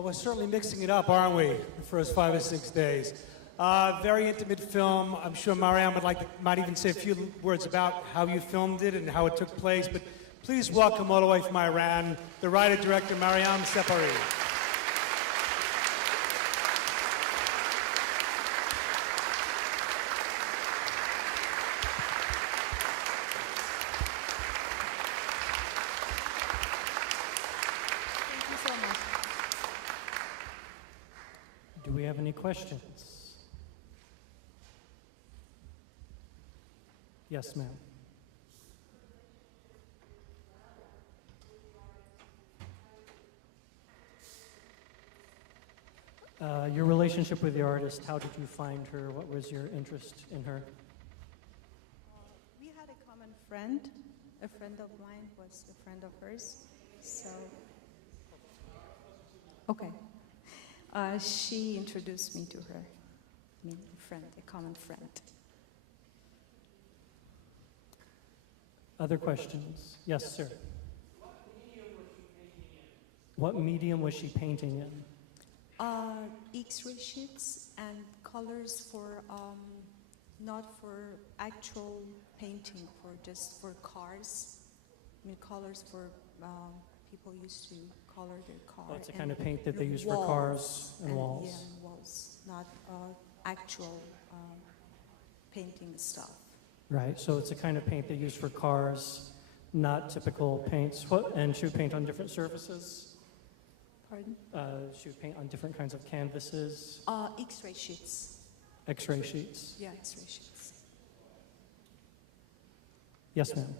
Well, we're certainly mixing it up, aren't we? The first 5 or 6 days. Very intimate film. I'm sure Mariam might even say a few words about how you filmed it and how it took place. But please welcome all the way from Iran, the writer-director Mariam Separi. Do we have any questions? Yes, ma'am. Your relationship with the artist, how did you find her? What was your interest in her? We had a common friend. A friend of mine was a friend of hers. So, okay. She introduced me to her. I mean, a friend, a common friend. Other questions? Yes, sir. What medium was she painting in? X-ray sheets and colors for, not for actual painting, for just for cars. I mean, colors for people used to color their car. Oh, it's a kind of paint that they use for cars and walls. Yeah, and walls, not actual painting stuff. Right, so it's a kind of paint they use for cars, not typical paints. And she would paint on different surfaces? Pardon? She would paint on different kinds of canvases? X-ray sheets. X-ray sheets? Yeah, X-ray sheets. Yes, ma'am.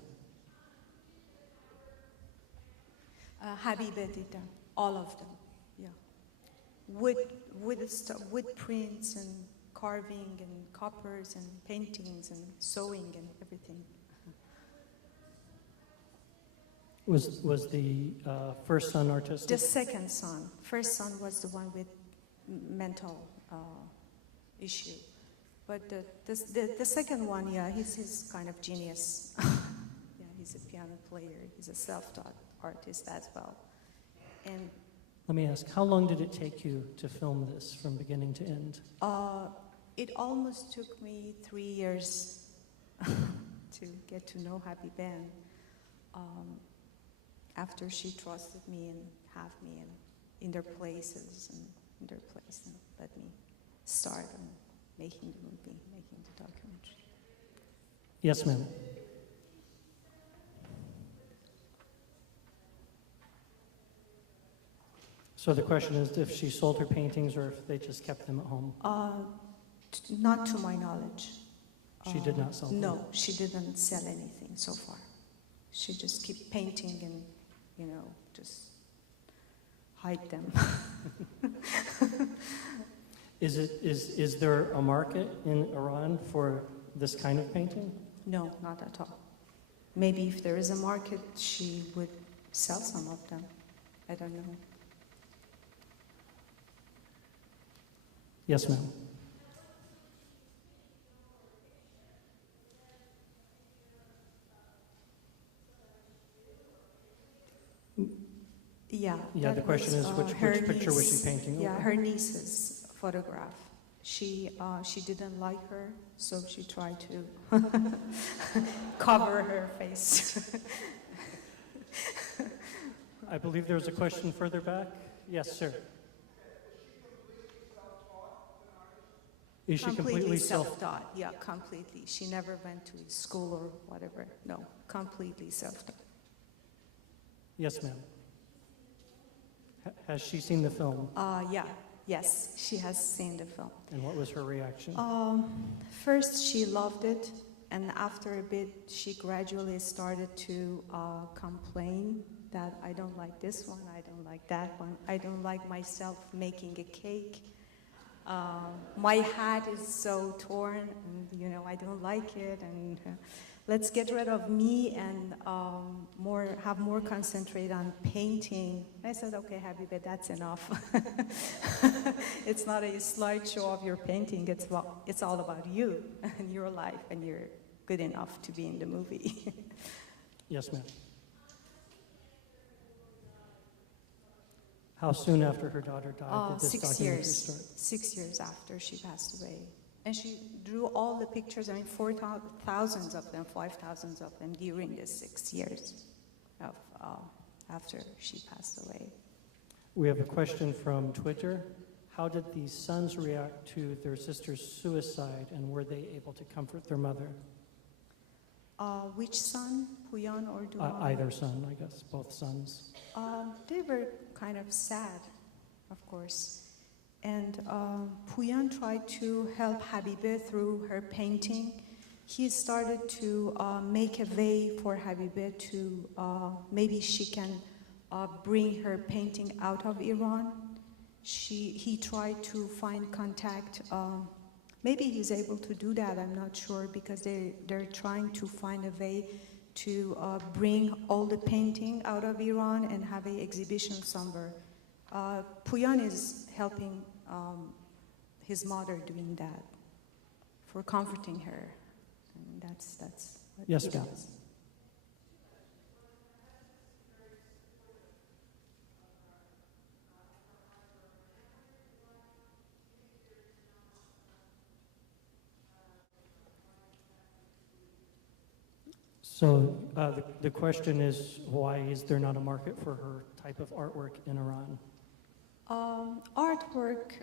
Habiba did them, all of them, yeah. Wood prints and carving and coppers and paintings and sewing and everything. Was the first son artistic? The second son. First son was the one with mental issue. But the second one, yeah, he's kind of genius. Yeah, he's a piano player. He's a self-taught artist as well. And let me ask, how long did it take you to film this from beginning to end? It almost took me 3 years to get to know Happy Ben. After she trusted me and have me in their places and let me start on making the movie, making the documentary. Yes, ma'am. So the question is if she sold her paintings or if they just kept them at home? Not to my knowledge. She did not sell them? No, she didn't sell anything so far. She just keep painting and, just hide them. Is there a market in Iran for this kind of painting? No, not at all. Maybe if there is a market, she would sell some of them. I don't know. Yes, ma'am. Yeah, the question is which picture was she painting? Yeah, her niece's photograph. She didn't like her, so she tried to cover her face. I believe there was a question further back. Yes, sir. Is she completely self-taught? Yeah, completely. She never went to school or whatever. No, completely self-taught. Yes, ma'am. Has she seen the film? Yes, she has seen the film. And what was her reaction? First, she loved it, and after a bit, she gradually started to complain that I don't like this one, I don't like that one, I don't like myself making a cake. My hat is so torn, and I don't like it, and let's get rid of me and have more concentrate on painting. I said, okay, Habiba, that's enough. It's not a slideshow of your painting, it's all about you and your life, and you're good enough to be in the movie. Yes, ma'am. How soon after her daughter died did this 6 documentary years. start? 6 years after she passed away. And she drew all the pictures, I mean, 4,000 of them, 5,000 of them during the 6 years of after she passed away. We have a question from Twitter. How did the sons react to their sister's suicide, and were they able to comfort their mother? Which son, Puyan or Duan? Either son, I guess, both sons. They were kind of sad, of course. And Puyan tried to help Habibe through her painting. He started to make a way for Habibe to maybe she can bring her painting out of Iran. He tried to find contact. Maybe he's able to do that, I'm not sure, because they're trying to find a way to bring all the painting out of Iran and have an exhibition somewhere. Puyan is helping his mother doing that, for comforting her. And that's what Yes, he ma'am. does. So the question is, why is there not a market for her type of artwork in Iran? Artwork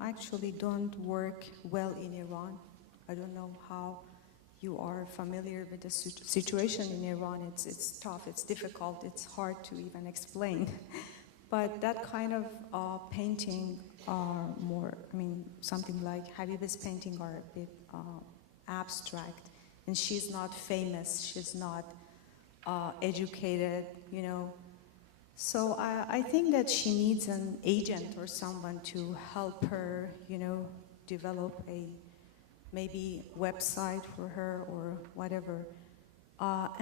actually don't work well in Iran. I don't know how you are familiar with the situation in Iran. It's tough, it's difficult, it's hard to even explain. But that kind of painting are more, I mean, something like Habiba's painting are a bit abstract. And she's not famous, she's not educated, you know. So I think that she needs an agent or someone to help her, you know, develop a maybe website for her or whatever. Her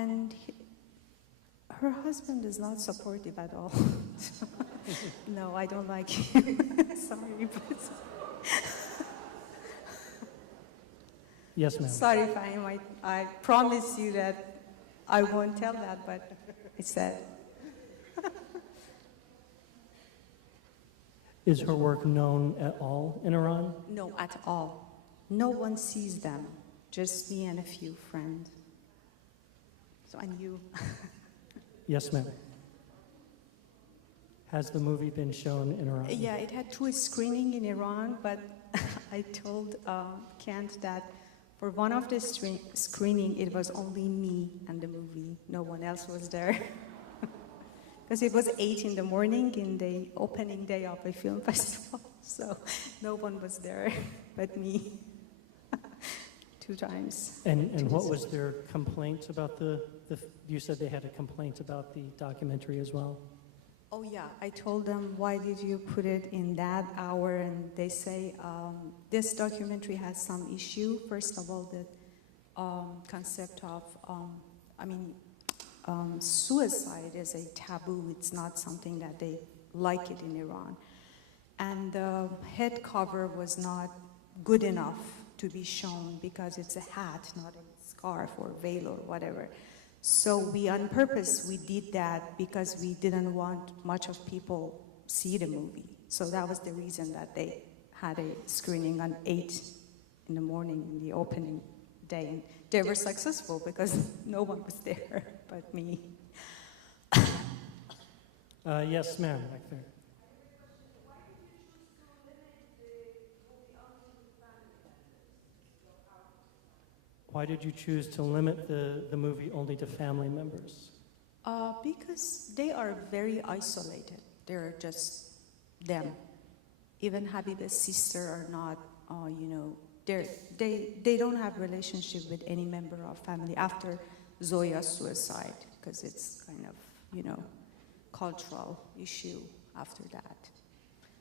husband is not supportive at all. No, I don't like him. Sorry, but Yes, ma'am. sorry, Fahim. I promise you that I won't tell that, but it's sad. Is her work known at all in Iran? No, at all. No one sees them. Just me and a few friends. So, and you. Yes, ma'am. Has the movie been shown in Iran? Yeah, it had 2 screenings in Iran, but I told Kent that for one of the screening, it was only me and the movie. No one else was there. Because it was 8 in the morning in the opening day of a film festival. So no one was there but me. 2 times. And what was their complaint about you said they had a complaint about the documentary as well? Oh yeah, I told them, why did you put it in that hour? And they say, this documentary has some issue. First of all, the concept of, suicide is a taboo. It's not something that they like it in Iran. And the head cover was not good enough to be shown because it's a hat, not a scarf or veil or whatever. So we, on purpose, we did that because we didn't want much of people see the movie. So that was the reason that they had a screening on 8 in the morning in the opening day. And they were successful because no one was there but me. Yes, ma'am, back there. Why did you choose to limit the movie only to family members? Because they are very isolated. They're just them. Even Habiba's sister are not, they don't have relationship with any member of family after Zoya's suicide, because it's kind of, cultural issue after that.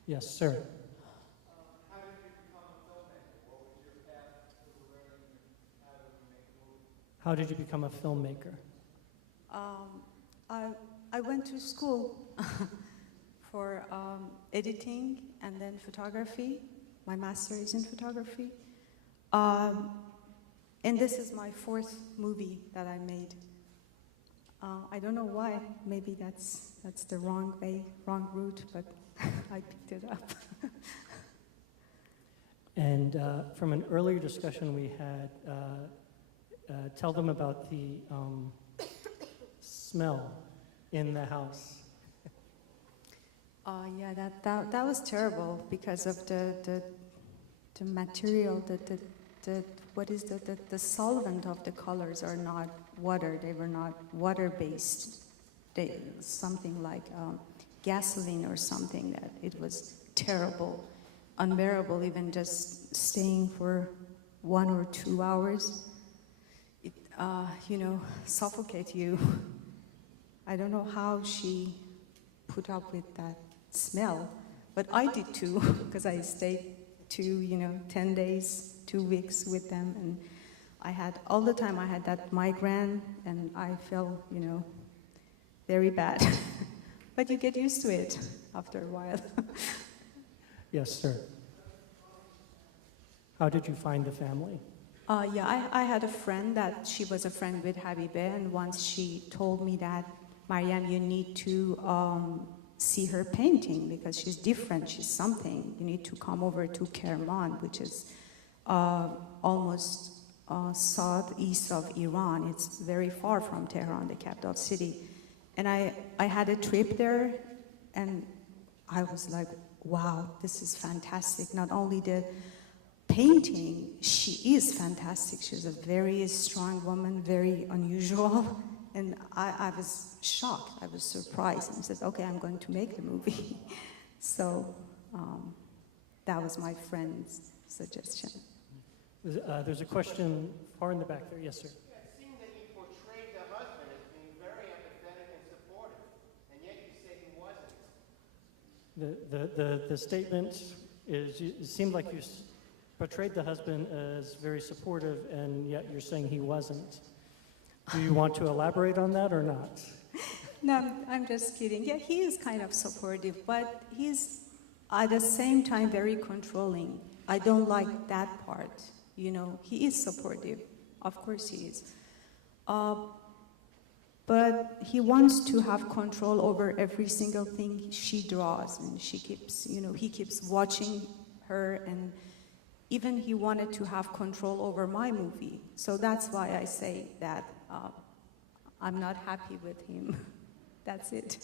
Yes, sir. How did you become a filmmaker? I went to school for editing and then photography. My master is in photography. And this is my 4th movie that I made. I don't know why. Maybe that's the wrong way, wrong route, but I picked it up. And from an earlier discussion we had, tell them about the smell in the house. Yeah, that was terrible because of the material, the solvent of the colors are not water. They were not water-based. Something like gasoline or something. That it was terrible, unbearable. Even just staying for 1 or 2 hours, it suffocate you. I don't know how she put up with that smell, but I did too, because I stayed 10 days, 2 weeks with them, and all the time I had that migraine, and I felt, very bad. But you get used to it after a while. Yes, sir. How did you find the family? Yeah, I had a friend that she was a friend with Habibeh, and once she told me that, Mariam, you need to see her painting because she's different, she's something. You need to come over to Kerman, which is almost southeast of Iran. It's very far from Tehran, the capital city. And I had a trip there, and I was like, wow, this is fantastic. Not only the painting, she is fantastic. She's a very strong woman, very unusual. And I was shocked, I was surprised, and said, okay, I'm going to make the movie. So that was my friend's suggestion. There's a question far in the back there. Yes, sir. Yeah, it seemed that you portrayed the husband as being very empathetic and supportive, and yet you say he wasn't. The statement is, it seemed like you portrayed the husband as very supportive, and yet you're saying he wasn't. Do you want to elaborate on that or not? No, I'm just kidding. Yeah, he is kind of supportive, but he's at the same time very controlling. I don't like that part. He is supportive. Of course he is. But he wants to have control over every single thing she draws, and he keeps watching her, and even he wanted to have control over my movie. So that's why I say that I'm not happy with him. That's it.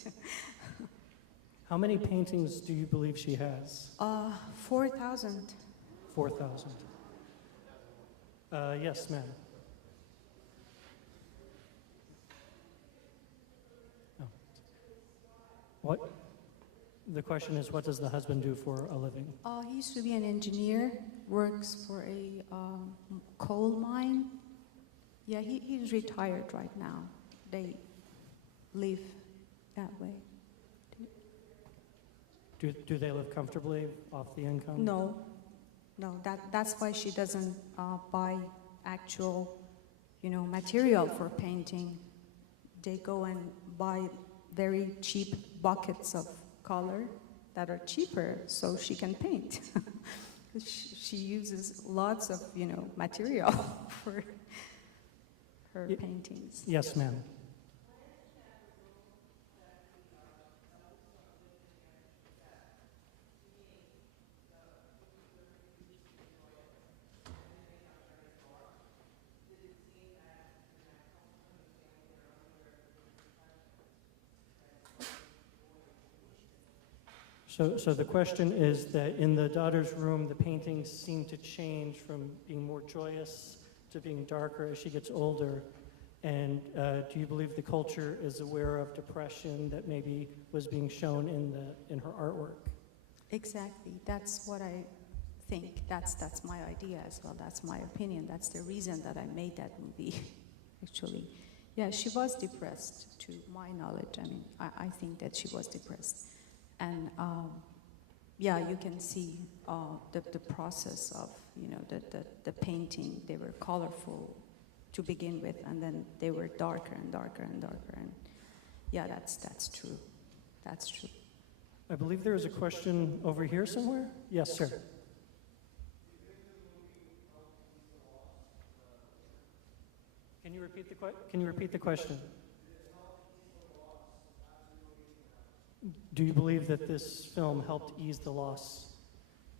How many paintings do you believe she has? 4,000. 4,000. Yes, ma'am. Oh. What? The question is, what does the husband do for a living? He used to be an engineer, works for a coal mine. Yeah, he's retired right now. They live that way. Do they live comfortably off the income? No, that's why she doesn't buy actual, material for painting. They go and buy very cheap buckets of color that are cheaper so she can paint. She uses lots of, material for her paintings. Yes, ma'am. So the question is that in the daughter's room, the paintings seem to change from being more joyous to being darker as she gets older. And do you believe the culture is aware of depression that maybe was being shown in her artwork? Exactly. That's what I think. That's my idea as well. That's my opinion. That's the reason that I made that movie, actually. Yeah, she was depressed, to my knowledge. I mean, I think that she was depressed. And yeah, you can see the process of, the painting. They were colorful to begin with, and then they were darker and darker and darker. And yeah, that's true. That's true. I believe there is a question over here somewhere. Yes, sir. Can you repeat the question? Do you believe that this film helped ease the loss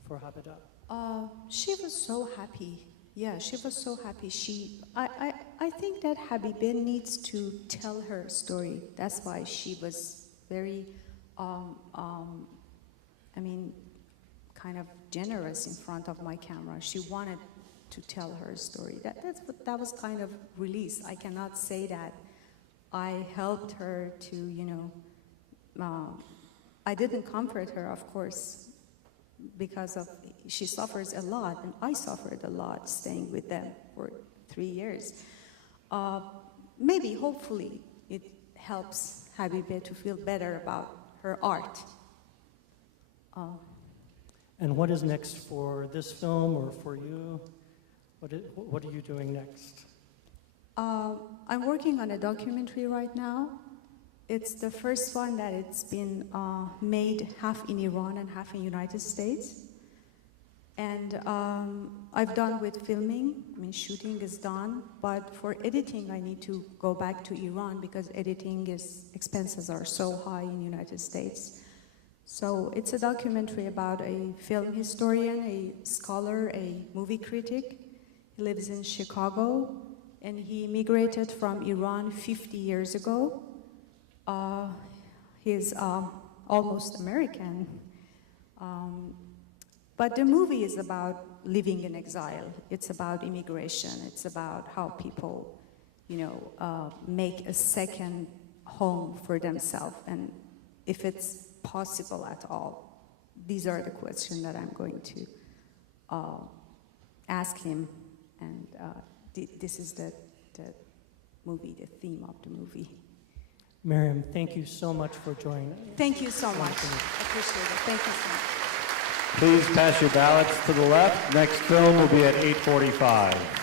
for Habida? She was so happy. Yeah, she was so happy. I think that Habiba needs to tell her story. That's why she was very, kind of generous in front of my camera. She wanted to tell her story. That was kind of release. I cannot say that I helped her to, I didn't comfort her, of course, because she suffers a lot, and I suffered a lot staying with them for 3 years. Maybe, hopefully, it helps Habiba to feel better about her art. And what is next for this film or for you? What are you doing next? I'm working on a documentary right now. It's the first one that it's been made half in Iran and half in United States. And I've done with filming, shooting is done, but for editing I need to go back to Iran because expenses are so high in United States. So it's a documentary about a film historian, a scholar, a movie critic. He lives in Chicago, and he immigrated from Iran 50 years ago. He's almost American. But the movie is about living in exile. It's about immigration. It's about how people, make a second home for themselves, and if it's possible at all. These are the questions that I'm going to ask him, and this is the movie, the theme of the movie. Miriam, thank you so much for joining us. Thank you so much. I appreciate it. Thank you so much. Please pass your ballots to the left. Next film will be at 8:45.